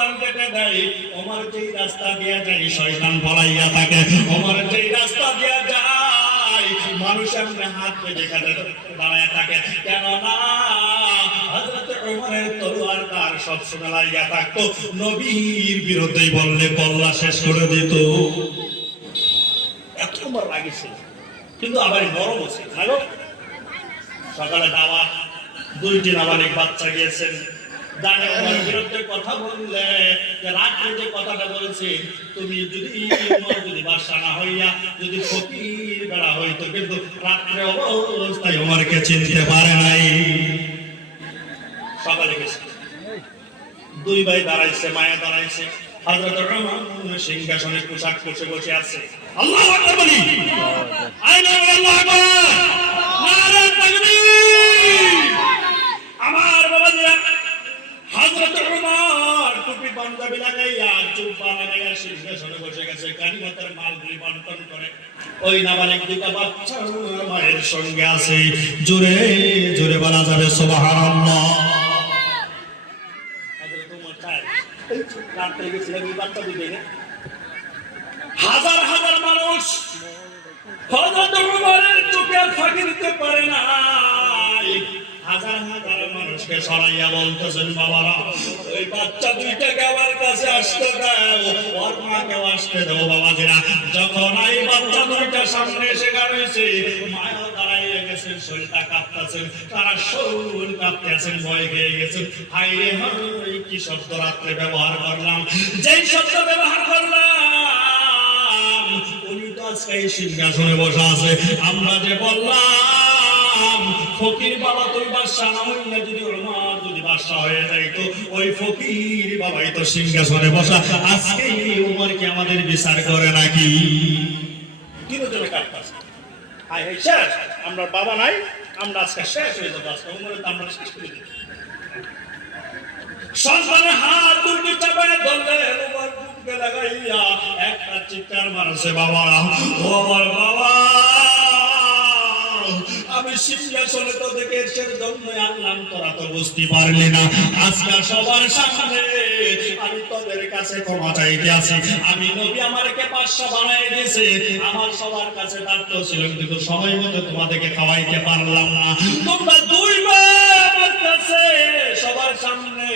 গর্দান কেটে দেয়। ওমর যেই রাস্তা দিয়ে যায় শয়তান পলাইয়া থাকে। ওমর যেই রাস্তা দিয়ে যায় মানুষ এমনি হাত পেতে কাটে দাঁড়ায় থাকে। কেননা হযরত ওমরের তলোয়ার তার সবসময় লাগিয়া থাকতো, নবীর বিরুদ্ধে বললে কল্লা শেষ করে দিত। এত ওমর লাগিয়েছিল, কিন্তু আবার নরম আছে। সকালে দাওয়াত, 2টি নাবালিক বাচ্চা গিয়েছেন, জানে ওমরের বিরুদ্ধে কথা বললে রাত্রে যে কথাটা বলেছে, তুমি যদি বাদশা না হইয়া যদি ফকির বেড়া হইতো, কিন্তু রাত্রে অবস্থায় ওমরকে চিনতে পারে নাই। সকালে গেছে, 2 ভাই দাঁড়াইছে, মায়া দাঁড়াইছে, হযরত ওমর সিংহাসনে পোশাক পরে বসে আছে। আল্লাহু আকবার বলি, আল্লাহু আকবার, নারে তাকবীর। আমার বাবাজিরা, হযরত ওমর টুপি পাঞ্জাবি লাগাইয়া জুব্বা লাগাইয়া সিংহাসনে বসে গেছে, গানিমতের মালগুলি বন্টন করে। ওই নাবালিক 2টা বাচ্চা মায়ের সঙ্গে আছে। জোরে জোরে বলা যাবে সুবহানাল্লাহ। হাজার হাজার মানুষ হযরত ওমরের চোখে ফাঁকি দিতে পারে না। হাজার হাজার মানুষকে সরাইয়া বলতেছেন, বাবারা ওই বাচ্চা 2টাকে আমার কাছে আসতে দাও, ওর মাকে আসতে দাও। বাবাজিরা, যখন এই বাচ্চা 2টা সামনে এসে দাঁড়িয়েছে, মায়া দাঁড়াইয়া গেছেন, শরীরটা কাঁপতেছেন, তারা শরীর কাঁপতেছেন, ভয় খেয়ে গেছেন। হায় রে হায়, কি শব্দ রাত্রে ব্যবহার করলাম, যেই শব্দ ব্যবহার করলাম উনি তো আজকে এই সিংহাসনে বসা আছে। আমরা যে বললাম ফকির বাবা তুই বাদশা না হইলে যদি ওমর যদি বাদশা হয়ে যাইতো, ওই ফকির বাবাই তো সিংহাসনে বসা। আজকে ওমরকে আমাদের বিচার করে নাকি? তিনজনে কাটতাছে, হায় হায় শেষ, আমরা বাবা নাই, আমরা আজকে শেষ হয়ে যাবো। আজকে ওমরের তো আমরা শেষ করে দিই। সন্তানের হাত 2টি চাপায় ধরলে ওমর বুকে লাগাইয়া একটা চিৎকার মারছে, বাবা ও আমার বাবা, আমি সিংহাসনে তো দেখে এসের জন্য আনলাম, তোরা তো বুঝতে পারলি না। আজকে সবার সামনে আমি তোদের কাছে ক্ষমা চাইতে আছি। আমি নবী আমাকে বাদশা বানাই দিয়েছে, আমার সবার কাছে দায়িত্ব ছিল, কিন্তু সময় মতো তোমাদেরকে খাওয়াইতে পারলাম না। তোমরা 2 বার আমার কাছে সবার সামনে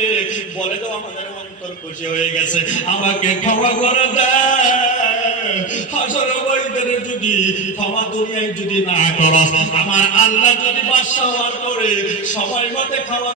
বলে দাও আমাদের অন্তর খুশি হয়ে গেছে, আমাকে ক্ষমা করে দেয়। হাজার বৈদের যদি ক্ষমা দুনিয়ায় যদি না করো, আমার আল্লাহ যদি বাদশা হওয়ার পরে সময় মতে খাওয়া